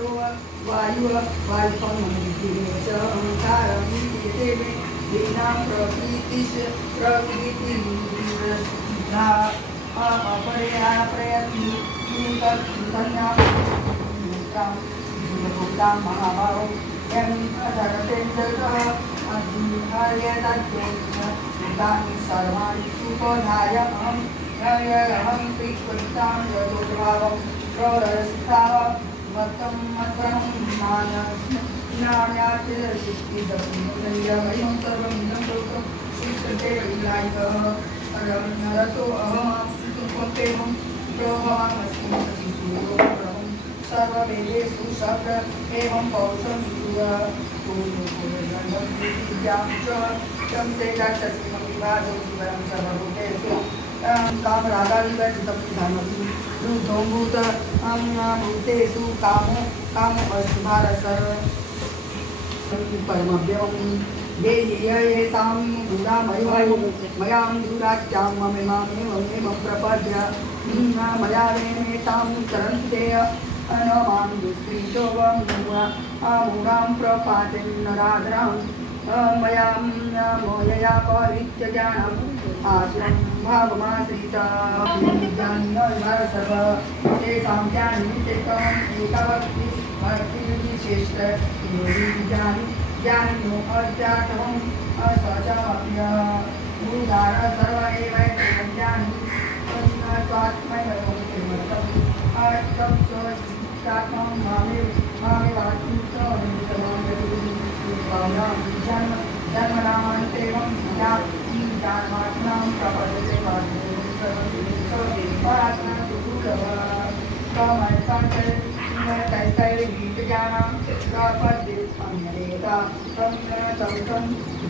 वायु वायुपमहंकारमीते मे लीना प्रकृतिश प्रकृतिर्विद्धा अपरया प्रयत्नि धन्यां जीवभूतां महाभावो यं अधरतेन्द्रतः अग्निहर्यतद्योतानि सर्वाणि उपधाय अहं कृत्वतां यदोभावं प्ररसिताः मतं मद्ब्रह्मान् ज्ञानातिरसिद्धिदमयं सर्वमिदं लोकं श्रीकृते विलायितः रसो अहमां सुखमेवं प्रभवामस्मि शिशुरोग्रहं सर्ववेदेषु शब्द एवं पौरुषं विद्यां च तं तेजस्विनं विभाजं जीवनं सर्वभूतेषु कामरागादिवर्जितं धर्मं भूत भूतेषु कामो अस्ति भारत परमव्यं देयेषां मयां दुरात्यां ममेवमेवं प्रपद्य मया वेमेतां चरन्ते न मां दुष्कृतो मूढां प्रपाते नराधरां मया मोयया परित्यज्ञानम् आश्रमं भावमाश्रिता सर्व तेषां ज्ञानिमित्तम् एतावद्विशेष ज्ञानिनो अज्ञातमं सचाप्य उदार सर्व एव ज्ञानी स्वात्मैवं अष्टं स्वात्मं जन्मनामन्तेवं ज्ञानमात्मानं प्रपद्यते तैतैर्गीतज्ञानं प्रपद्येता तं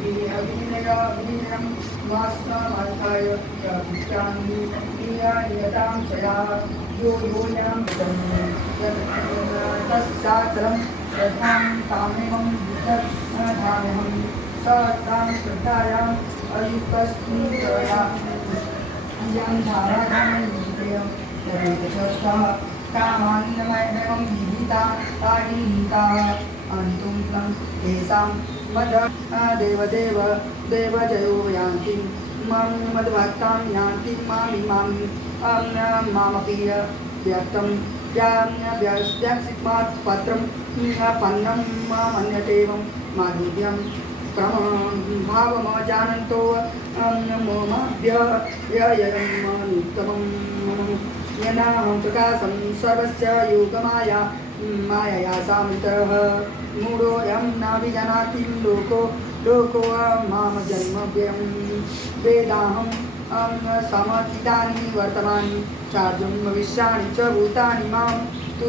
विलीनं वास्तवमर्थाय नियतां शया यो योन्यां तस्याचलं यथां तामेवं धाम्यहं स तां श्रद्धायाम् अयुक्तस्मितया यं धाराधामयीतेयं सर्वेतश्रद्धः कामान्नमयमेवं विहिता ताडीहिता अन्तुं तं तेषां मद देवजयो यान्ति मां मद्भक्तां यान्ति मामपि व्यक्तं व्याक्षित्मात् पत्रं पन्नं मन्यतेवं माधुर्यं भावमजानन्तो मोमाभ्ययमुत्तमं यनाहं प्रकाशं सर्वस्य योगमाया मायया सामितः मूढोऽयं नाभिजानाति लोको मां जन्मव्ययं वेदाहं समतीतानि वर्तमानि चार्जुं भविष्याणि च भूतानि मां तु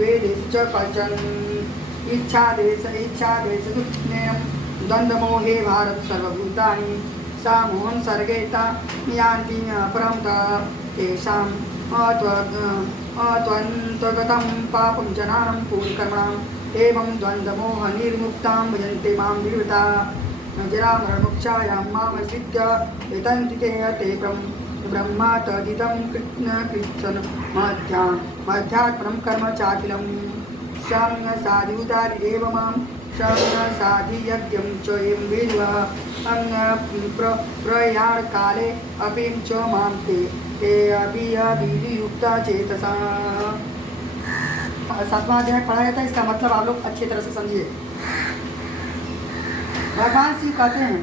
वेदेषु च कचन इच्छादेशदुःखेन द्वन्द्वमोहे भारत सर्वभूतानि सा मोहं सर्गेता यान्ति परमतः तेषाम् अत्वन्तगतं पापं जनानां पूर्णकर्मणाम् एवं द्वन्द्वमोहनिर्मुक्तां भजन्ते मां विवृता जरामरणमोक्षायां मामश्रित्य एतन्ति ते ब्रह्मा तदिदं कृत्सन मध्यात्मनं कर्म चाखिलं शं साधिउदारिदेव मां शं साधियज्ञं च एवं विद्वः प्रयाणकाले अपि च मां ते अभियुक्ता चेतसा। सातवां अध्याय पढ़ा जाता है, इसका मतलब आप लोग अच्छी तरह से समझिए। भगवान शिव कहते हैं,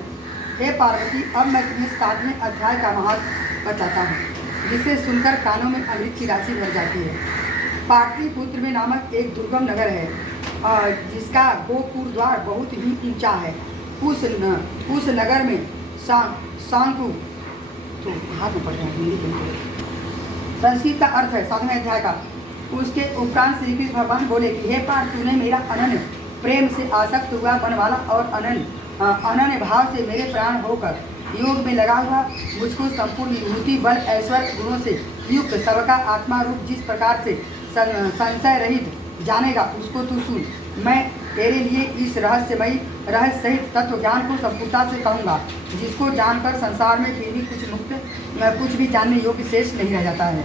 हे पार्वती, अब मैं तुम्हें 7वें अध्याय का महत्व बताता हूँ, जिसे सुनकर कानों में अमृत की राशि भर जाती है। पाटलिपुत्र में नामक एक दुर्गम नगर है, जिसका गोपुर द्वार बहुत ही ऊंचा है। उस नगर में सांकु तो हाथ में पड़ रहा है, संस्कृत का अर्थ है 7वें अध्याय का। उसके उपरांत श्री कृष्ण भगवान बोले कि हे पार्थ, तूने मेरा अनन्य प्रेम से आसक्त हुआ मन वाला और अनन्य भाव से मेरे प्राण होकर योग में लगा हुआ मुझको संपूर्ण विभूति बल ऐश्वर्य गुणों से युक्त सबका आत्मा रूप जिस प्रकार से संशय रहित जानेगा, उसको तू सुन। मैं तेरे लिए इस रहस्य सहित तत्व ज्ञान को संपूर्णता से कहूँगा, जिसको जानकर संसार में फिर भी कुछ भी जानने योग्य शेष नहीं रह जाता है।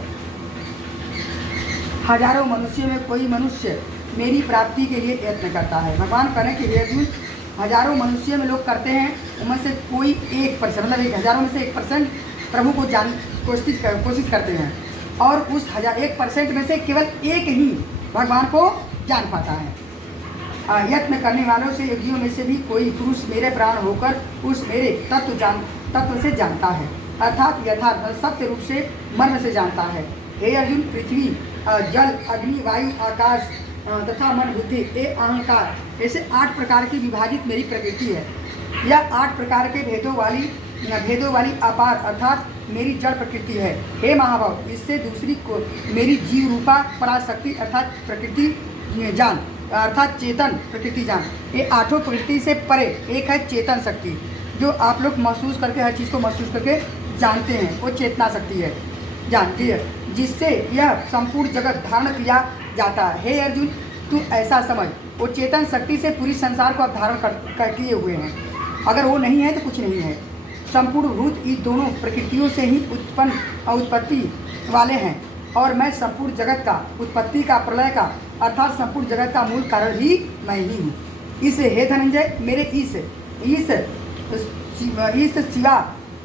हजारों मनुष्यों में कोई मनुष्य मेरी प्राप्ति के लिए यत्न करता है। भगवान करें कि हे अर्जुन, हजारों मनुष्यों में लोग करते हैं, उनमें से कोई 1%, मतलब 1000 में से 1% प्रभु को कोशिश करते हैं, और उस 1% में से केवल एक ही भगवान को जान पाता है। यत्न करने वालों से योगियों में से भी कोई पुरुष मेरे प्राण होकर उस मेरे तत्व से जानता है, अर्थात यथार्थ सत्य रूप से मर्म से जानता है। हे अर्जुन, पृथ्वी, जल, अग्नि, वायु, आकाश तथा मन, बुद्धि, ये अहंकार, ऐसे 8 प्रकार की विभाजित मेरी प्रकृति है। यह 8 प्रकार के भेदों वाली अपार अर्थात मेरी जड़ प्रकृति है। हे महाभाव, इससे दूसरी को मेरी जीव रूपा पराशक्ति अर्थात प्रकृति जान, अर्थात चेतन प्रकृति जान। ये 8 प्रकृति से परे एक है चेतन शक्ति, जो आप लोग महसूस करके, हर चीज़ को महसूस करके जानते हैं, वो चेतना शक्ति है, जानती है, जिससे यह संपूर्ण जगत धारण किया जाता है। हे अर्जुन, तू ऐसा समझ, वो चेतन शक्ति से पूरी संसार को आप धारण किए हुए हैं। अगर वो नहीं है तो कुछ नहीं है। संपूर्ण भूत इस दोनों प्रकृतियों से ही उत्पत्ति वाले हैं, और मैं संपूर्ण जगत का उत्पत्ति का, प्रलय का, अर्थात संपूर्ण जगत का मूल कारण भी मैं ही हूँ। इस हे धनंजय, मेरे इस सिवा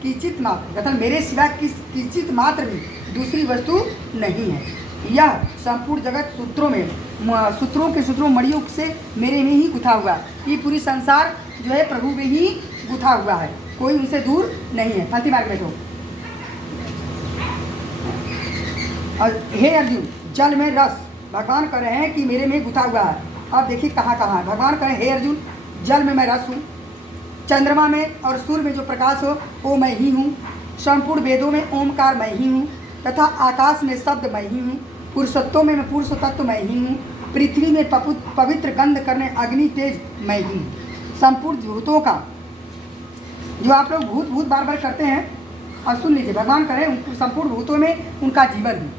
किंचित मात्र, तथा मेरे सिवा किंचित मात्र भी दूसरी वस्तु नहीं है। यह संपूर्ण जगत सूत्रों मणियों से मेरे में ही गुथा हुआ। ये पूरी संसार जो है प्रभु में ही गुथा हुआ है, कोई उनसे दूर नहीं है। फलती मार्ग में तो और हे अर्जुन, जल में रस, भगवान कह रहे हैं कि मेरे में गुथा हुआ है। अब देखिए कहाँ कहाँ भगवान कह रहे हैं, हे अर्जुन, जल में मैं रस हूँ, चंद्रमा में और सूर्य में जो प्रकाश हो वो मैं ही हूँ, संपूर्ण वेदों में ओमकार मैं ही हूँ, तथा आकाश में शब्द मैं ही हूँ, पुरुषत्वों में मैं पुरुष तत्व मैं ही हूँ, पृथ्वी में पवित्र गंध करने अग्नि तेज मैं ही हूँ। संपूर्ण भूतों का, जो आप लोग भूत बार बार करते हैं, और सुन लीजिए, भगवान करें संपूर्ण भूतों में उनका जीवन है,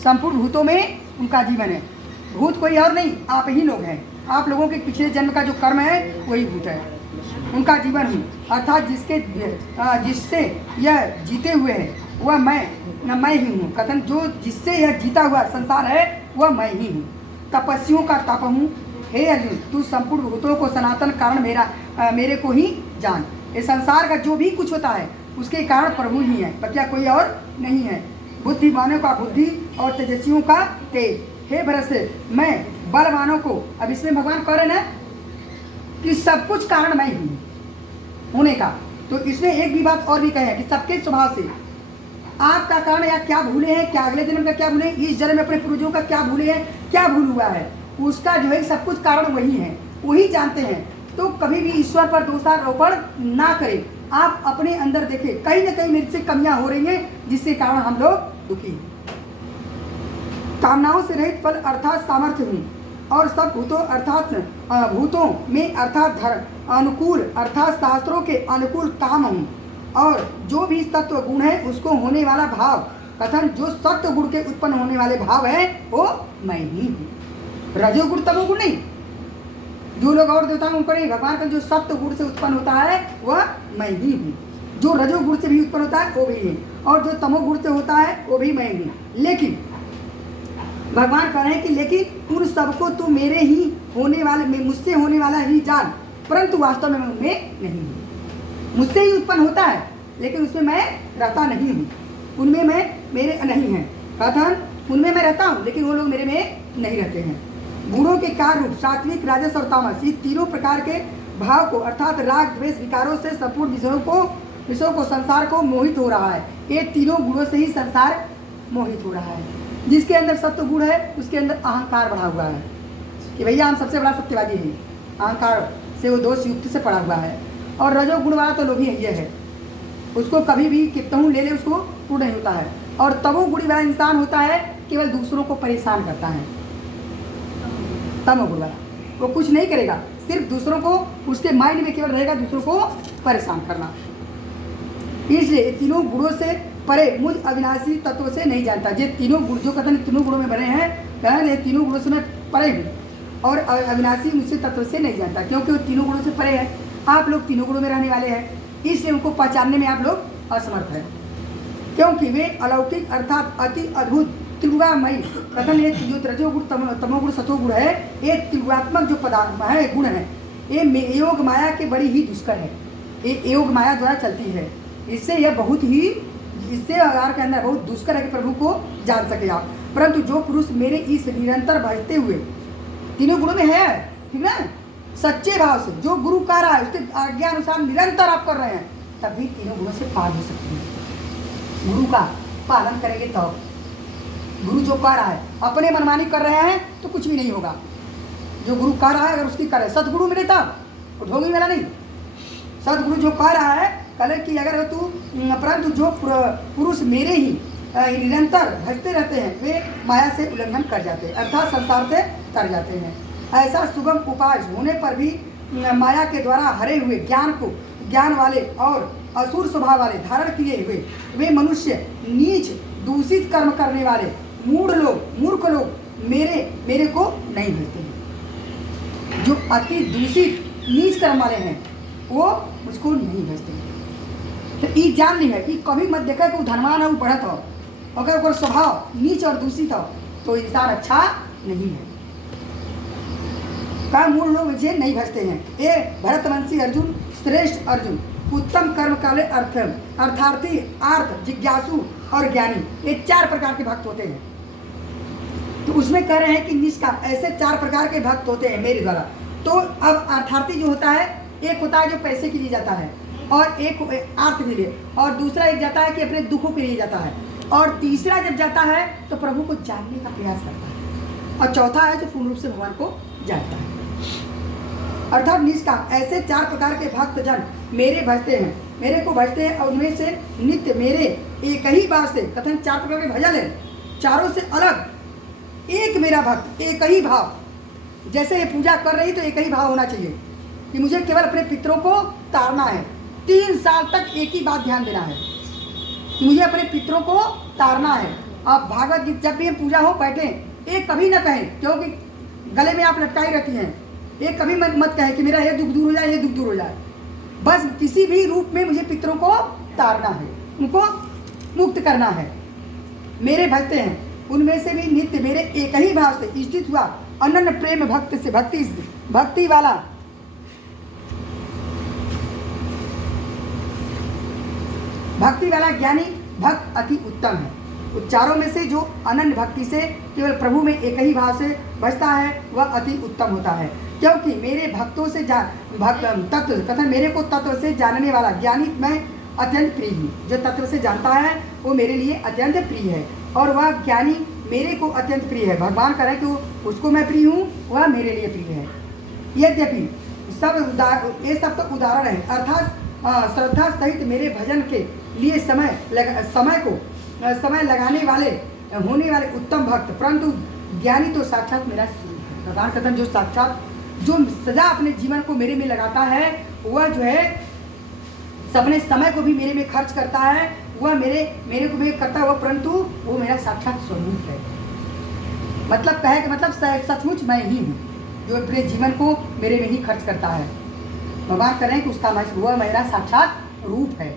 संपूर्ण भूतों में उनका जीवन है। भूत कोई और नहीं, आप ही लोग हैं। आप लोगों के पिछले जन्म का जो कर्म है वही भूत है, उनका जीवन हूँ, अर्थात जिससे यह जीते हुए है वह मैं ही हूँ। कथन, जो जिससे यह जीता हुआ संसार है वह मैं ही हूँ। तपस्वियों का तप हूँ। हे अर्जुन, तू संपूर्ण भूतों को सनातन कारण मेरे को ही जान। ये संसार का जो भी कुछ होता है उसके कारण प्रभु ही है, बच्चा कोई और नहीं है। बुद्धिमानों का बुद्धि और तेजस्वियों का तेज। हे भरत, मैं बलवानों को, अब इसमें भगवान कह रहे ना कि सब कुछ कारण मैं ही होने का, तो इसमें एक भी बात और भी कहे कि सबके स्वभाव से आपका कारण या क्या भूले हैं, क्या अगले जन्म का क्या भूले, इस जन्म में अपने पूर्वजों का क्या भूले हैं, क्या भूल हुआ है, उसका जो है सब कुछ कारण वही है, वही जानते हैं। तो कभी भी ईश्वर पर दोषारोपण ना करें। आप अपने अंदर देखें, कहीं ना कहीं मेरे से कमियां हो रही हैं जिसके कारण हम लोग दुखी हैं। कामनाओं से रहित फल अर्थात सामर्थ्य हूँ, और सब भूतों में अर्थात धर्म अनुकूल अर्थात शास्त्रों के अनुकूल काम हूँ, और जो भी तत्व गुण है उसको होने वाला भाव, कथन जो सत्व गुण के उत्पन्न होने वाले भाव है वो मैं ही हूँ। रजोगुण तमोगुण नहीं, जो लोग और देवता उनको नहीं, भगवान का जो सत्व गुण से उत्पन्न होता है वह मैं ही हूँ। जो रजोगुण से भी उत्पन्न होता है वो भी है, और जो तमोगुण से होता है वो भी मैं हूँ। लेकिन भगवान कह रहे हैं कि लेकिन उन सबको तू मेरे ही होने वाले में, मुझसे होने वाला ही जान, परंतु वास्तव में मैं उनमें नहीं हूँ। मुझसे ही उत्पन्न होता है लेकिन उसमें मैं रहता नहीं हूँ, उनमें मैं मेरे नहीं है। कथन, उनमें मैं रहता हूँ लेकिन वो लोग मेरे में नहीं रहते हैं। गुणों के कार्य रूप सात्विक, राजस और तामस, ये तीनों प्रकार के भाव को अर्थात राग द्वेष विकारों से संपूर्ण विषयों को संसार को मोहित हो रहा है। ये तीनों गुणों से ही संसार मोहित हो रहा है। जिसके अंदर सत्व गुण है उसके अंदर अहंकार बढ़ा हुआ है कि भैया हम सबसे बड़ा सत्यवादी हैं, अहंकार से वो दोष युक्ति से पड़ा हुआ है। और रजोगुण वाला तो लोभी ये है, उसको कभी भी कितना ले उसको पूर्ण नहीं होता है। और तमोगुणी वाला इंसान होता है केवल दूसरों को परेशान करता है। तमोगुण वाला वो कुछ नहीं करेगा, सिर्फ दूसरों को, उसके माइंड में केवल रहेगा दूसरों को परेशान करना। इसलिए तीनों गुणों से परे मुझ अविनाशी तत्व से नहीं जानता। ये तीनों गुण जो कथन तीनों गुणों में बने हैं, कह रहे तीनों गुणों से मैं परे हूँ, और अविनाशी मुझसे तत्व से नहीं जानता, क्योंकि वो तीनों गुणों से परे है। आप लोग तीनों गुणों में रहने वाले हैं, इसलिए उनको पहचानने में आप लोग असमर्थ हैं, क्योंकि वे अलौकिक अर्थात अति अद्भुत त्रिगुणामयी कथन ये जो रजोगुण तमोगुण सतोगुण है, ये त्रिगुणात्मक जो पदार्थ है, गुण है, ये योग माया के बड़ी ही दुष्कर है। ये योग माया द्वारा चलती है। इससे यह बहुत ही, इससे आधार के अंदर बहुत दुष्कर है कि प्रभु को जान सके आप। परंतु जो पुरुष मेरे इस निरंतर भजते हुए तीनों गुणों में है, ठीक ना, सच्चे भाव से जो गुरु कह रहा है उसके आज्ञा अनुसार निरंतर आप कर रहे हैं, तभी तीनों गुणों से पार हो सकते हैं। गुरु का पालन करेंगे तो गुरु जो कह रहा है, अपने मनमानी कर रहे हैं तो कुछ भी नहीं होगा। जो गुरु कह रहा है अगर उसकी करे, सतगुरु मिले तब ढोंगी वाला नहीं। सतगुरु जो कह रहा है कल कि अगर तू, परंतु जो पुरुष मेरे ही निरंतर भजते रहते हैं वे माया से उल्लंघन कर जाते हैं, अर्थात संसार से तर जाते हैं। ऐसा सुगम उपाय होने पर भी माया के द्वारा हरे हुए ज्ञान को, ज्ञान वाले और असुर स्वभाव वाले धारण किए हुए वे मनुष्य, नीच दूषित कर्म करने वाले मूर्ख लोग मेरे को नहीं भजते हैं। जो अति दूषित नीच कर्म वाले हैं वो मुझको नहीं भजते हैं। तो ये जान ली है कि कभी मत देखा कि वो धनवान है, वो बढ़त हो, अगर कोई स्वभाव नीच और दूषित हो तो इंसान अच्छा नहीं है। का मूल लोग मुझे नहीं भजते हैं। ये भरतवंशी अर्जुन, श्रेष्ठ अर्जुन, उत्तम कर्म काले अर्थार्थी, आर्थ, जिज्ञासु और ज्ञानी, ये 4 प्रकार के भक्त होते हैं। तो उसमें कह रहे हैं कि निष्काम, ऐसे 4 प्रकार के भक्त होते हैं मेरे द्वारा। तो अब अर्थार्थी जो होता है, एक होता है जो पैसे के लिए जाता है, और एक आर्थ के लिए, और दूसरा एक जाता है कि अपने दुखों के लिए जाता है, और तीसरा जब जाता है तो प्रभु को जानने का प्रयास करता है, और चौथा है जो पूर्ण रूप से भगवान को जानता है। अर्थात निष्काम, ऐसे 4 प्रकार के भक्त जन मेरे भजते हैं, मेरे को भजते हैं, और उनमें से नित्य मेरे एक ही बात से, कथन 4 प्रकार के भजन है, चारों से अलग एक मेरा भक्त, एक ही भाव। जैसे ये पूजा कर रही तो एक ही भाव होना चाहिए कि मुझे केवल अपने पितरों को तारना है। 3 साल तक एक ही बात ध्यान देना है कि मुझे अपने पितरों को तारना है। आप भागवत गीत जब भी पूजा हो बैठे, एक कभी ना कहें, क्योंकि गले में आप लटकाई रहती हैं, एक कभी मत कहें कि मेरा ये दुख दूर हो जाए, ये दुख दूर हो जाए। बस किसी भी रूप में मुझे पितरों को तारना है, उनको मुक्त करना है। मेरे भजते हैं, उनमें से भी नित्य मेरे एक ही भाव से स्थित हुआ अनन्य प्रेम भक्त से भक्ति वाला ज्ञानी भक्त अति उत्तम है। उच्चारों में से जो अनन्य भक्ति से केवल प्रभु में एक ही भाव से बचता है वह अति उत्तम होता है, क्योंकि मेरे भक्तों से तत्व कथन मेरे को तत्व से जानने वाला ज्ञानी मैं अत्यंत प्रिय हूँ। जो तत्व से जानता है वो मेरे लिए अत्यंत प्रिय है, और वह ज्ञानी मेरे को अत्यंत प्रिय है। भगवान कह रहे हैं कि उसको मैं प्रिय हूँ, वह मेरे लिए प्रिय है। यद्यपि ये सब तो उदाहरण है, अर्थात श्रद्धा सहित मेरे भजन के लिए समय लगाने वाले होने वाले उत्तम भक्त, परंतु ज्ञानी तो साक्षात मेरा स्वरूप है। भगवान कथन जो साक्षात जो सदा अपने जीवन को मेरे में लगाता है, वह जो है अपने समय को भी मेरे में खर्च करता है, वह मेरे को भी करता है, परंतु वो मेरा साक्षात स्वरूप है। मतलब कहे कि मतलब सचमुच मैं ही हूँ जो अपने जीवन को मेरे में ही खर्च करता है। भगवान कह रहे हैं कि उसका वह मेरा साक्षात रूप है,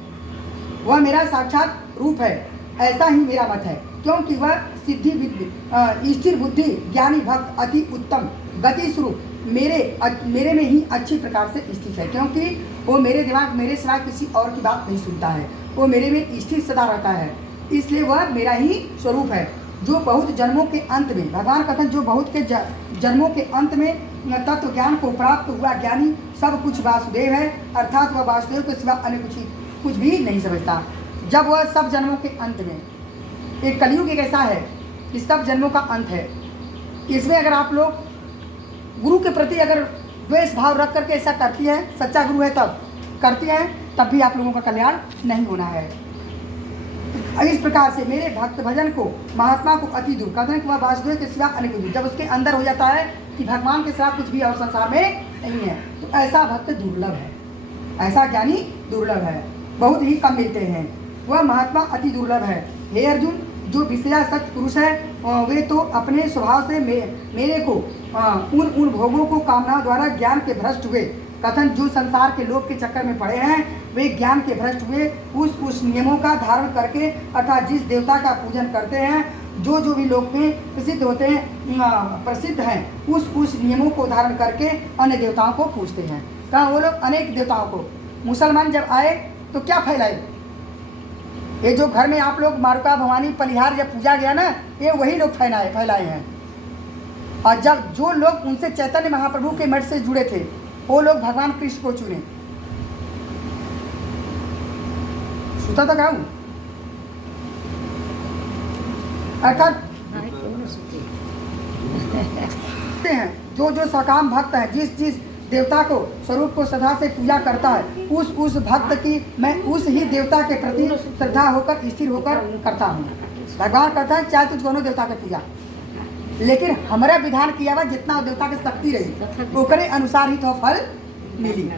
वह मेरा साक्षात रूप है। ऐसा ही मेरा मत है, क्योंकि वह स्थिर बुद्धि ज्ञानी भक्त अति उत्तम गति स्वरूप मेरे में ही अच्छी प्रकार से स्थित है, क्योंकि वो मेरे दिमाग मेरे सिवा किसी और की बात नहीं सुनता है, वो मेरे में स्थित सदा रहता है, इसलिए वह मेरा ही स्वरूप है। जो बहुत जन्मों के अंत में, भगवान कथन जो बहुत के जन्मों के अंत में तत्व ज्ञान को प्राप्त हुआ ज्ञानी सब कुछ वासुदेव है, अर्थात वह वासुदेव के सिवा अन्य कुछ भी नहीं समझता। जब वह सब जन्मों के अंत में, एक कलयुग एक ऐसा है कि सब जन्मों का अंत है, इसमें अगर आप लोग गुरु के प्रति अगर द्वेष भाव रख करके ऐसा करती है, सच्चा गुरु है तब करती है, तब भी आप लोगों का कल्याण नहीं होना है। इस प्रकार से मेरे भक्त भजन को महात्मा को अति दूर कहते हैं कि वह वासुदेव के सिवा अन्य कुछ, जब उसके अंदर हो जाता है कि भगवान के सिवा कुछ भी और संसार में नहीं है, तो ऐसा भक्त दुर्लभ है, ऐसा ज्ञानी दुर्लभ है, बहुत ही कम मिलते हैं। वह महात्मा अति दुर्लभ है। हे अर्जुन, जो विषयासक्त पुरुष है वे तो अपने स्वभाव से मेरे को उन भोगों को कामना द्वारा ज्ञान के भ्रष्ट हुए, कथन जो संसार के लोभ के चक्कर में पड़े हैं वे ज्ञान के भ्रष्ट हुए उस नियमों का धारण करके, अर्थात जिस देवता का पूजन करते हैं जो जो भी लोग में प्रसिद्ध होते हैं, प्रसिद्ध हैं, उस नियमों को धारण करके अन्य देवताओं को पूजते हैं। कहाँ वो लोग? अनेक देवताओं को। मुसलमान जब आए तो क्या फैलाए? ये जो घर में आप लोग मारुका भवानी पलिहार जब पूजा गया ना, ये वही लोग फैलाए हैं। और जब जो लोग उनसे चैतन्य महाप्रभु के मठ से जुड़े थे, वो लोग भगवान कृष्ण को चुने। सुता तो कहूँ अर्थात हैं जो जो सकाम भक्त है, जिस देवता को स्वरूप को सदा से पूजा करता है, उस भक्त की मैं उस ही देवता के प्रति श्रद्धा होकर स्थिर होकर करता हूँ। भगवान कहता है चाहे तुझ दोनों देवता के पूजा, लेकिन हमारा विधान किया हुआ जितना देवता की शक्ति रही ओकरे अनुसार ही तो फल मिली।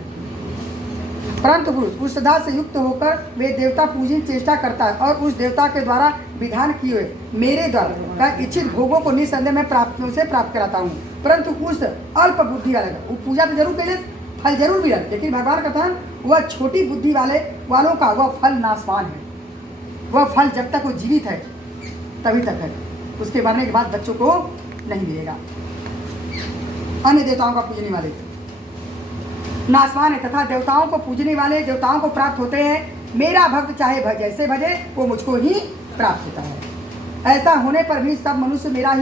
परंतु पुरुष उस श्रद्धा से युक्त होकर वे देवता पूजन चेष्टा करता है और उस देवता के द्वारा विधान किए हुए मेरे द्वारा का इच्छित भोगों को निसंदेह मैं प्राप्त कराता हूँ। परंतु उस अल्प बुद्धि वाले वो पूजा तो जरूर करे, फल जरूर मिला, लेकिन भगवान का कथन वह छोटी बुद्धि वालों का वह फल नाशवान है। वह फल जब तक वो जीवित है तभी तक है, उसके मरने के बाद बच्चों को नहीं मिलेगा। अन्य देवताओं का पूजने वाले नाशवान है तथा देवताओं को पूजने वाले देवताओं को प्राप्त होते हैं। मेरा भक्त चाहे जैसे भजे वो मुझको ही प्राप्त होता है। ऐसा होने पर भी सब मनुष्य मेरा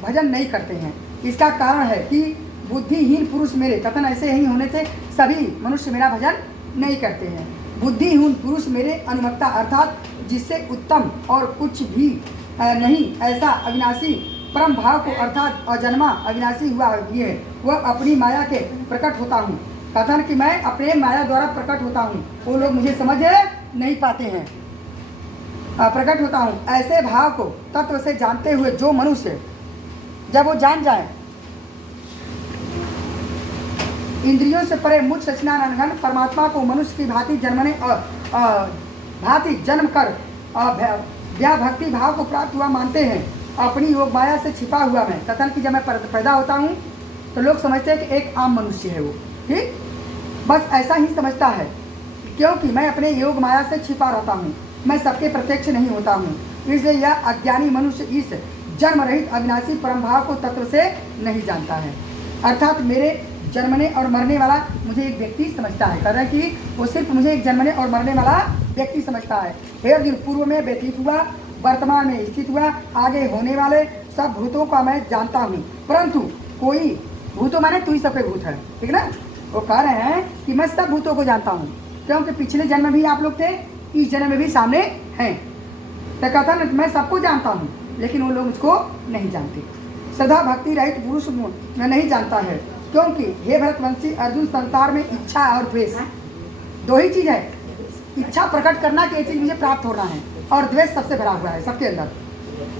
भजन नहीं करते हैं। इसका कारण है कि बुद्धिहीन पुरुष मेरे कथन ऐसे ही होने से सभी मनुष्य मेरा भजन नहीं करते हैं। बुद्धिहीन पुरुष मेरे अनुमक्ता अर्थात जिससे उत्तम और कुछ भी नहीं ऐसा अविनाशी परम भाव को अर्थात अजन्मा अविनाशी हुआ भी है, वह अपनी माया के प्रकट होता हूँ। कथन कि मैं अपने माया द्वारा प्रकट होता हूँ, वो लोग मुझे समझ नहीं पाते हैं। प्रकट होता हूँ ऐसे भाव को तत्व से जानते हुए जो मनुष्य जब वो जान जाए इंद्रियों से परे मुझ सच्चिदानंद परमात्मा को मनुष्य की भांति जन्मने और भांति जन्म कर भक्ति भाव को प्राप्त हुआ मानते हैं। अपनी योग माया से छिपा हुआ मैं कथन कि जब मैं पैदा होता हूँ तो लोग समझते हैं कि एक आम मनुष्य है वो, ठीक, बस ऐसा ही समझता है क्योंकि मैं अपने योग माया से छिपा रहता हूँ, मैं सबके प्रत्यक्ष नहीं होता हूँ। इसलिए यह अज्ञानी मनुष्य इस जन्म रहित अविनाशी परम भाव को तत्व से नहीं जानता है। अर्थात मेरे जन्मने और मरने वाला मुझे एक व्यक्ति समझता है। कह रहे हैं कि वो सिर्फ मुझे एक जन्मने और मरने वाला व्यक्ति समझता है। हे अर्जुन, पूर्व में व्यतीत हुआ, वर्तमान में स्थित हुआ, आगे होने वाले सब भूतों का मैं जानता हूँ, परंतु कोई भूतों माने तू ही सबके भूत है, ठीक ना। वो कह रहे हैं कि मैं सब भूतों को जानता हूँ क्योंकि पिछले जन्म भी आप लोग थे, इस जन्म में भी सामने हैं। तो कहता है मैं सबको जानता हूँ, लेकिन वो लोग मुझको नहीं जानते। सदा भक्ति रहित पुरुष नहीं जानता है, क्योंकि हे भरतवंशी अर्जुन, संसार में इच्छा और द्वेष दो ही चीज़ है। इच्छा प्रकट करना कि ये चीज़ मुझे प्राप्त होना है, और द्वेष सबसे भरा हुआ है सबके अंदर।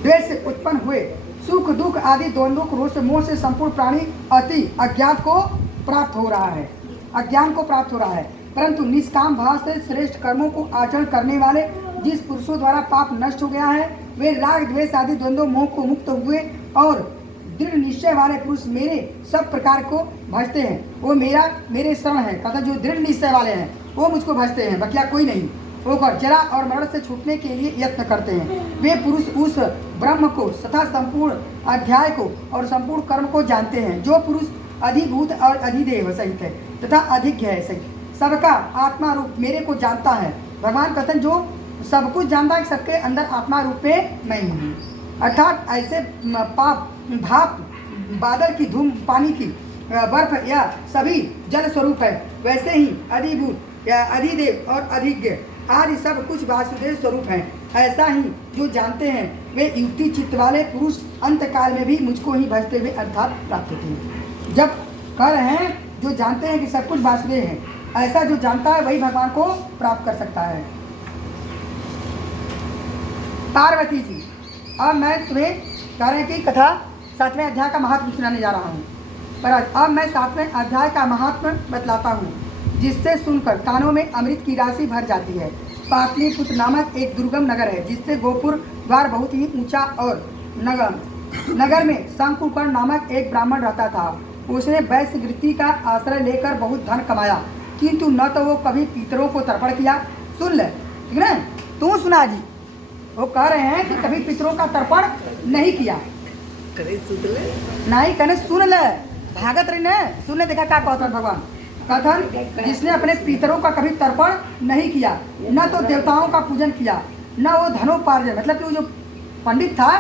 द्वेष से उत्पन्न हुए सुख दुख आदि द्वंद्वों रोष मोह से संपूर्ण प्राणी अति अज्ञान को प्राप्त हो रहा है, अज्ञान को प्राप्त हो रहा है। परंतु निष्काम भाव से श्रेष्ठ कर्मों को आचरण करने वाले जिस पुरुषों द्वारा पाप नष्ट हो गया है, वे राग द्वेष आदि द्वंद्व मोह को मुक्त हुए और दृढ़ निश्चय वाले पुरुष मेरे सब प्रकार को भजते हैं। वो मेरे शरण है। कहता जो दृढ़ निश्चय वाले हैं वो मुझको भजते हैं, बकिया कोई नहीं। वो जरा और मरण से छूटने के लिए यत्न करते हैं। वे पुरुष उस ब्रह्म को तथा संपूर्ण अध्याय को और संपूर्ण कर्म को जानते हैं। जो पुरुष अधिभूत और अधिदेव सहित है तथा अधिज्ञ है सहित, सबका आत्मा रूप मेरे को जानता है। भगवान कथन जो सब कुछ जानता है, सबके अंदर आत्मा रूप में मैं हूँ। अर्थात ऐसे भाप बादल की धूम, पानी की बर्फ या सभी जल स्वरूप है, वैसे ही अधिभूत या अधिदेव और अधिज्ञ आदि सब कुछ वासुदेव स्वरूप है। ऐसा ही जो जानते हैं वे युक्ति चित्त वाले पुरुष अंत काल में भी मुझको ही भजते हुए अर्थात प्राप्त होते हैं। जब कह रहे हैं जो जानते हैं कि सब कुछ वासुदेव है, ऐसा जो जानता है वही भगवान को प्राप्त कर सकता है। पार्वती जी, अब मैं तुम्हें कह रहे हैं कि कथा 7वें अध्याय का महात्म सुनाने जा रहा हूँ। पर अब मैं 7वें अध्याय का महात्म बतलाता हूँ, जिससे सुनकर कानों में अमृत की राशि भर जाती है। पाटलिपुत्र नामक एक दुर्गम नगर है, जिससे गोपुर द्वार बहुत ही ऊंचा, और नगर में शंकुकर्ण नामक एक ब्राह्मण रहता था। उसने वैश्य वृत्ति का आश्रय लेकर बहुत धन कमाया, किंतु न तो वो कभी पितरों को तर्पण किया। सुन ले, ठीक ना, तू सुना जी, वो कह रहे हैं कि कभी पितरों का तर्पण नहीं किया। नहीं कहने सुन ले, भागत रही ने सुन ले, देखा क्या कहता भगवान कथन, जिसने अपने पितरों का कभी तर्पण नहीं किया, न तो देवताओं का पूजन किया, न वो धनोपार्जन, मतलब कि वो जो पंडित था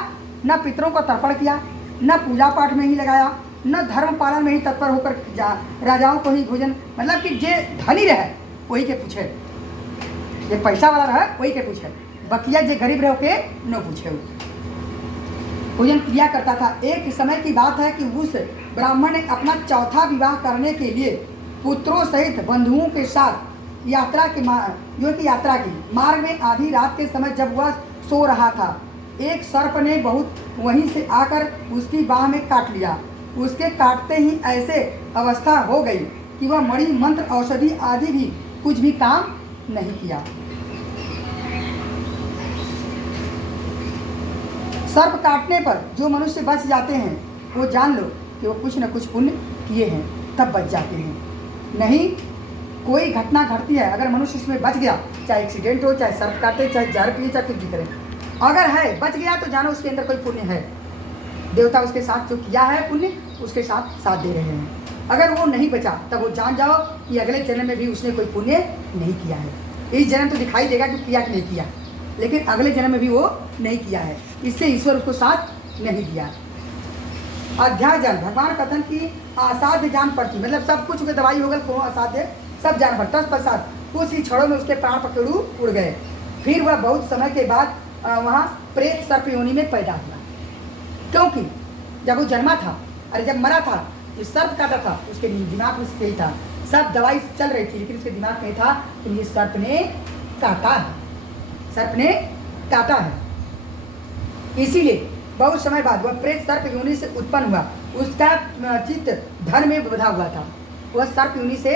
न पितरों का तर्पण किया, न पूजा पाठ में ही लगाया, न धर्म पालन में ही तत्पर होकर राजाओं को ही भोजन, मतलब कि जे धनी रहे वही के पूछे, जे पैसा वाला रहे वही के पूछे, बकिया जे गरीब रहे के न पूछे। भोजन किया करता था। एक समय की बात है कि उस ब्राह्मण ने अपना चौथा विवाह करने के लिए पुत्रों सहित बंधुओं के साथ यात्रा की। मार्ग में आधी रात के समय जब वह सो रहा था, एक सर्प ने बहुत वहीं से आकर उसकी बाह में काट लिया। उसके काटते ही ऐसे अवस्था हो गई कि वह मणि मंत्र औषधि आदि भी कुछ भी काम नहीं किया। सर्प काटने पर जो मनुष्य बच जाते हैं वो जान लो कि वो कुछ न कुछ पुण्य किए हैं, तब बच जाते हैं। नहीं कोई घटना घटती है, अगर मनुष्य उसमें बच गया, चाहे एक्सीडेंट हो, चाहे सर्प काटे, चाहे जहर पिए, चाहे कुछ भी करे, अगर है बच गया तो जानो उसके अंदर कोई पुण्य है। देवता उसके साथ जो किया है पुण्य उसके साथ दे रहे हैं। अगर वो नहीं बचा तब वो जान जाओ कि अगले जन्म में भी उसने कोई पुण्य नहीं किया है। इस जन्म तो दिखाई देगा कि किया कि नहीं किया, लेकिन अगले जन्म में भी वो नहीं किया है, इससे ईश्वर उसको साथ नहीं दिया। अध्याय जान भगवान कथन की असाध्य जान पड़ती, मतलब सब कुछ की दवाई हो गई, कोनो असाध्य सब जान पड़ता। तत्पश्चात कुछ ही क्षणों में उसके प्राण पखेरु उड़ गए। फिर वह बहुत समय के बाद वहाँ प्रेत सर्प योनि में पैदा हुआ, क्योंकि जब वो जन्मा था, अरे जब मरा था, जो सर्प काटा था उसके दिमाग में यही था, सब दवाई चल रही थी, लेकिन उसके दिमाग में था कि ये सर्प ने काटा है, सर्प ने काटा है। इसीलिए बहुत समय बाद वह प्रेत सर्प योनि से उत्पन्न हुआ। उसका चित्त धन में बंधा हुआ था। वह सर्प योनि से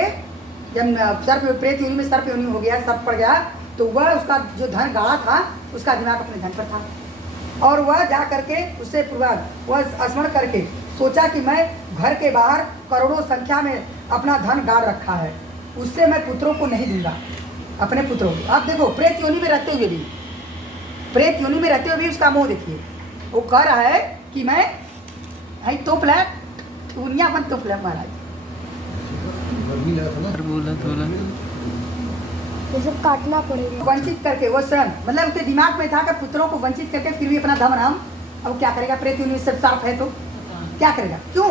जब सर्प प्रेत योनि में सर्प योनि हो गया, सर्प पड़ गया, तो वह उसका जो धन गाड़ा था उसका दिमाग अपने धन पर था, और वह जा करके उससे पूर्वाध वह स्मरण करके सोचा कि मैं घर के बाहर करोड़ों संख्या में अपना धन गाड़ रखा है, उससे मैं पुत्रों को नहीं दूंगा, अपने पुत्रों को। आप देखो प्रेत योनि में रहते हुए भी, प्रेत योनि में रहते हुए भी उसका मोह देखिए। वो कह रहा है कि मैं भाई तोप ला, दुनिया मत तोप ला महाराज, ये सब काटना पड़ेगा। वंचित करके वो स्वयं, मतलब उसके दिमाग में था कि पुत्रों को वंचित करके फिर भी अपना धन राम, अब क्या करेगा, प्रेत योनि सब साफ है तो क्या करेगा, क्यों,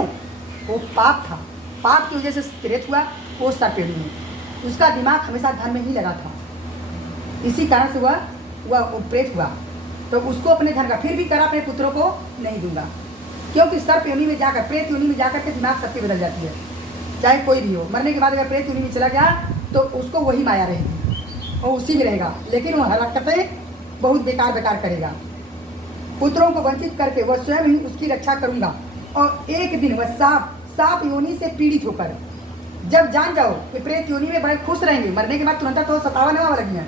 वो पाप था, पाप की वजह से प्रेत हुआ, वो सर्प योनि में, उसका दिमाग हमेशा धन में ही लगा था, इसी कारण से वह प्रेत हुआ। तो उसको अपने धन का फिर भी करा, अपने पुत्रों को नहीं दूंगा, क्योंकि सर्प योनि में जाकर, प्रेत योनि में जाकर के दिमाग सबकी बदल जाती है, चाहे कोई भी हो। मरने के बाद अगर प्रेत योनि में चला गया तो उसको वही माया रहेगी और उसी में रहेगा, लेकिन वह हरकतें बहुत बेकार करेगा। पुत्रों को वंचित करके वह स्वयं ही उसकी रक्षा करूंगा। और एक दिन वह सांप योनि से पीड़ित होकर, जब जान जाओ कि प्रेत योनि में बड़े खुश रहेंगे, मरने के बाद तुरंत तो सतावन लगी है,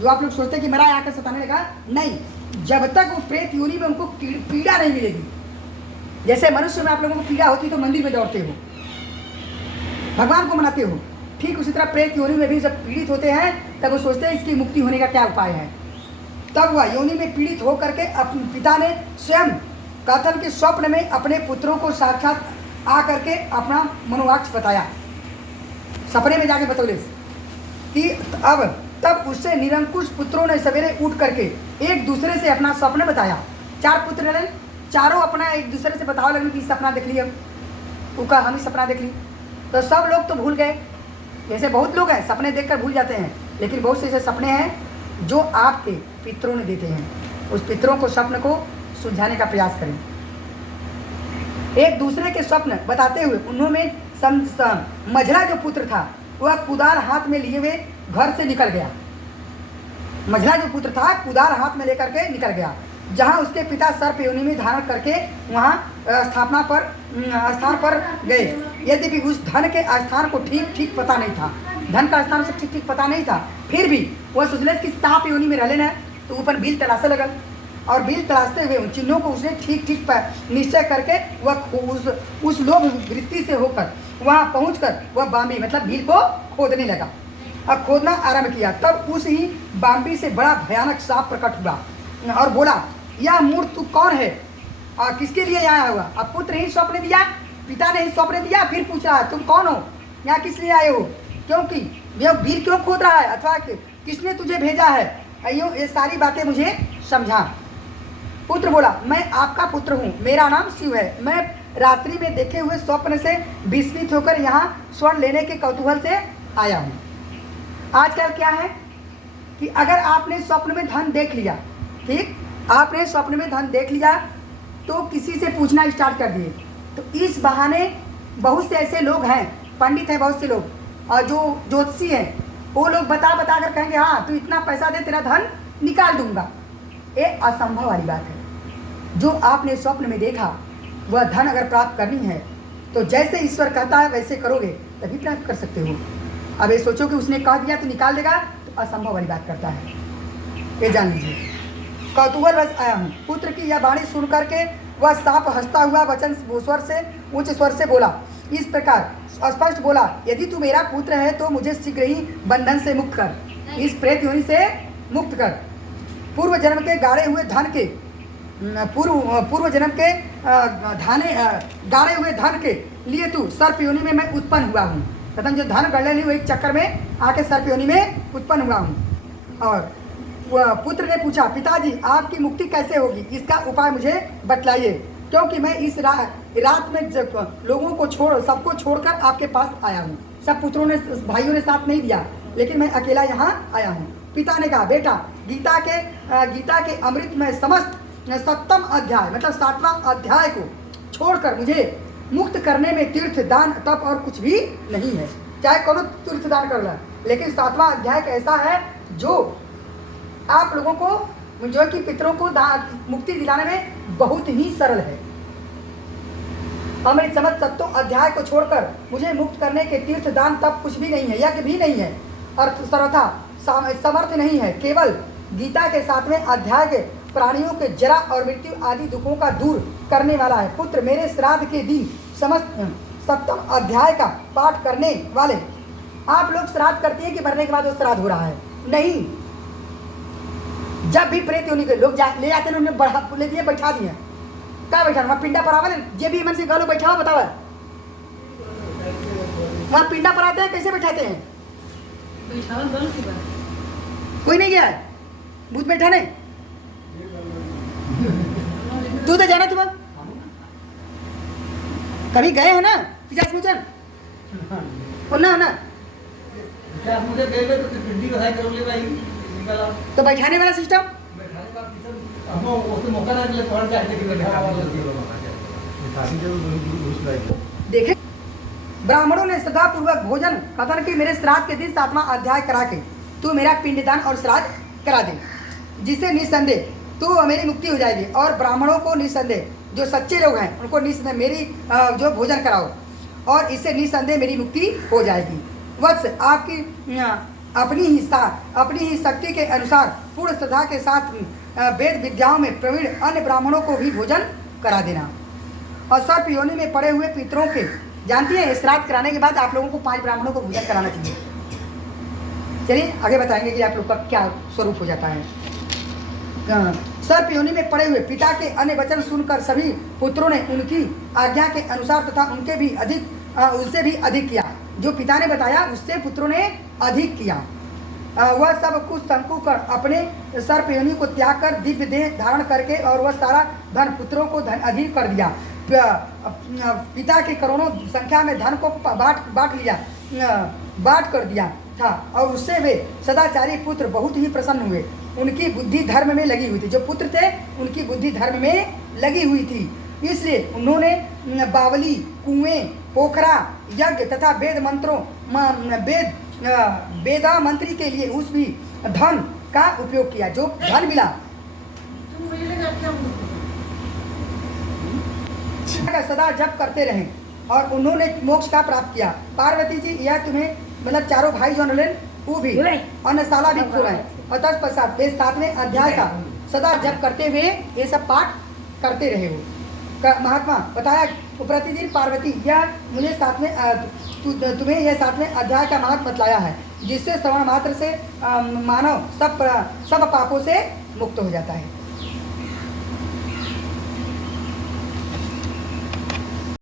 जो आप लोग सोचते हैं कि मरा आकर सताने लगा, नहीं, जब तक वो प्रेत योनि में उनको पीड़ा नहीं मिलेगी। जैसे मनुष्य में आप लोगों को पीड़ा होती तो मंदिर में दौड़ते हो, भगवान को मनाते हो, ठीक उसी तरह प्रेत योनि में भी जब पीड़ित होते हैं तब वो सोचते हैं इसकी मुक्ति होने का क्या उपाय है। तब वह योनि में पीड़ित होकर के अपने पिता ने स्वयं कथन के स्वप्न में अपने पुत्रों को साक्षात आकर के अपना मनोवाक्य बताया, सपने में जाके बतौले कि अब तब उससे निरंकुश पुत्रों ने सवेरे उठ करके एक दूसरे से अपना स्वप्न बताया। 4 पुत्र रहे, चारों अपना एक दूसरे से बताओ लगे कि सपना देख लिया, उसका हम ही सपना देख ली। तो सब लोग तो भूल गए, जैसे बहुत लोग हैं सपने देखकर भूल जाते हैं, लेकिन बहुत से ऐसे सपने हैं जो आपके पितरों ने देते हैं। उस पितरों को स्वप्न को सुलझाने का प्रयास करें। एक दूसरे के स्वप्न बताते हुए उन्होंने मझला जो पुत्र था वह कुदाल हाथ में लिए हुए घर से निकल गया। मझला जो पुत्र था कुदाल हाथ में लेकर के निकल गया, जहाँ उसके पिता सर्प योनि में धारण करके वहाँ स्थान पर गए। यद्यपि उस धन के स्थान को ठीक पता नहीं था, धन का स्थान उसे ठीक पता नहीं था, फिर भी वह सोचले कि सांप योनि में रह लेना, तो ऊपर बिल तलाशे लगल, और बिल तलाशते हुए उन चिन्हों को उसने ठीक निश्चय करके वह उस लोभ वृत्ति से होकर वहाँ पहुँचकर वह बाम्बी मतलब बिल को खोदने लगा। अब खोदना आरंभ किया, तब उस ही बाम्बी से बड़ा भयानक सांप प्रकट हुआ और बोला, यह मूर्ख तू कौन है और किसके लिए यहाँ आया हुआ? अब पुत्र ही स्वप्न दिया, पिता ने ही स्वप्न दिया, फिर पूछ रहा है तुम कौन हो, यहाँ किस लिए आए हो, क्योंकि यह वीर क्यों खोद रहा है, अथवा किसने तुझे भेजा है, अयो ये सारी बातें मुझे समझा। पुत्र बोला, मैं आपका पुत्र हूँ, मेरा नाम शिव है, मैं रात्रि में देखे हुए स्वप्न से विस्मित होकर यहाँ स्वर्ण लेने के कौतूहल से आया हूँ। आजकल क्या है कि अगर आपने स्वप्न में धन देख लिया, ठीक, आपने स्वप्न में धन देख लिया तो किसी से पूछना स्टार्ट कर दिए, तो इस बहाने बहुत से ऐसे लोग हैं, पंडित हैं बहुत से लोग, और जो ज्योतिषी हैं वो लोग बता बता कर कहेंगे हाँ तू इतना पैसा दे तेरा धन निकाल दूंगा। ये असंभव वाली बात है। जो आपने स्वप्न में देखा वह धन अगर प्राप्त करनी है तो जैसे ईश्वर कहता है वैसे करोगे तभी प्राप्त कर सकते हो। अब ये सोचो कि उसने कह दिया तो निकाल देगा, तो असंभव वाली बात करता है, ये जान लीजिए। कौतूहल बस आया हूँ। पुत्र की यह वाणी सुन करके वह सांप हंसता हुआ वचन स्वर से उच्च स्वर से बोला, इस प्रकार स्पष्ट बोला, यदि तू मेरा पुत्र है तो मुझे शीघ्र ही बंधन से मुक्त कर, इस प्रेत योनि से मुक्त कर। पूर्व जन्म के गाड़े हुए धन के पूर्व जन्म के गाड़े हुए धन के लिए तू सर्प योनि में मैं उत्पन्न हुआ हूँ। खत्म, जो धन गढ़ ली वो एक चक्कर में आके सर्प योनि में उत्पन्न हुआ हूँ। और वह पुत्र ने पूछा, पिताजी आपकी मुक्ति कैसे होगी, इसका उपाय मुझे बतलाइए, क्योंकि मैं इस रात में लोगों को सबको छोड़कर आपके पास आया हूँ। सब पुत्रों ने भाइयों ने साथ नहीं दिया, लेकिन मैं अकेला यहाँ आया हूँ। पिता ने कहा, बेटा गीता के अमृत में समस्त 7वां अध्याय मतलब 7वां अध्याय को छोड़कर मुझे मुक्त करने में तीर्थ दान तप और कुछ भी नहीं है। चाहे कौन तीर्थ दान कर ला, लेकिन 7वां अध्याय ऐसा है जो आप लोगों को जो कि पितरों को मुक्ति दिलाने में बहुत ही सरल है। अमृत समझ 7वां अध्याय को छोड़कर मुझे मुक्त करने के तीर्थ दान तप कुछ भी नहीं है, यज्ञ भी नहीं है और सर्वथा समर्थ नहीं है। केवल गीता के 7वें अध्याय के प्राणियों के जरा और मृत्यु आदि दुखों का दूर करने वाला है। पुत्र, मेरे श्राद्ध के दिन समस्त 7वां अध्याय का पाठ करने वाले, आप लोग श्राद्ध करते हैं कि मरने के बाद वो श्राद्ध हो रहा है? नहीं, जब भी प्रेत योनि के लोग ले जाते हैं उन्हें ले दिए बैठा दिए, क्या बैठा वहाँ पिंडा पर आवा, ये भी मन से गालो बैठा हुआ बताओ, वहाँ पिंडा पर आते हैं कैसे बैठाते हैं? कोई नहीं गया है भूत बैठा नहीं, तू तो जाना तुम कभी गए हो ना पिचास मुचन ना ना तो बैठाने वाला सिस्टम देखे। ब्राह्मणों ने श्रद्धापूर्वक भोजन कथन की मेरे श्राद्ध के दिन 7वां अध्याय करा के तू मेरा पिंडदान और श्राद्ध करा दे, जिससे निस्संदेह तो मेरी मुक्ति हो जाएगी। और ब्राह्मणों को निस्संदेह, जो सच्चे लोग हैं उनको निस्संदेह मेरी जो भोजन कराओ और इससे निस्संदेह मेरी मुक्ति हो जाएगी। वत्स, आपकी अपनी ही शक्ति के अनुसार पूर्ण श्रद्धा के साथ वेद विद्याओं में प्रवीण अन्य ब्राह्मणों को भी भोजन करा देना। और सर्प योनि में पड़े हुए पितरों के, जानती हैं श्राद्ध कराने के बाद आप लोगों को 5 ब्राह्मणों को भोजन कराना चाहिए। चलिए आगे बताएंगे कि आप लोग का क्या स्वरूप हो जाता है। सर्प योनि में पड़े हुए पिता के अन्य वचन सुनकर सभी पुत्रों ने उनकी आज्ञा के अनुसार तथा उससे भी अधिक किया। जो पिता ने बताया उससे पुत्रों ने अधिक किया। वह सब कुछ शंकु कर अपने सर्प योनि को त्याग कर दिव्य देह धारण करके और वह सारा धन पुत्रों को धन अधिक कर दिया। पिता के करोड़ों संख्या में धन को बांट कर दिया था और उससे वे सदाचारी पुत्र बहुत ही प्रसन्न हुए। उनकी बुद्धि धर्म में लगी हुई थी, जो पुत्र थे उनकी बुद्धि धर्म में लगी हुई थी, इसलिए उन्होंने बावली, कुएं, पोखरा, यज्ञ तथा वेदा मंत्री के लिए उस भी धन का उपयोग किया जो धन मिला। सदा जप करते रहे और उन्होंने मोक्ष का प्राप्त किया। पार्वती जी, यह तुम्हें मतलब चारों भाई जो नलन वो भी अन्नशाला भी खोला है। और तत्पश्चात वे 7वें अध्याय का सदा जप करते हुए ये सब पाठ करते रहे हो। महात्मा बताया प्रतिदिन पार्वती, यह मुझे तुम्हें यह 7वें अध्याय का महत्व बतलाया है, जिससे श्रवण मात्र से मानव सब पापों से मुक्त हो जाता है।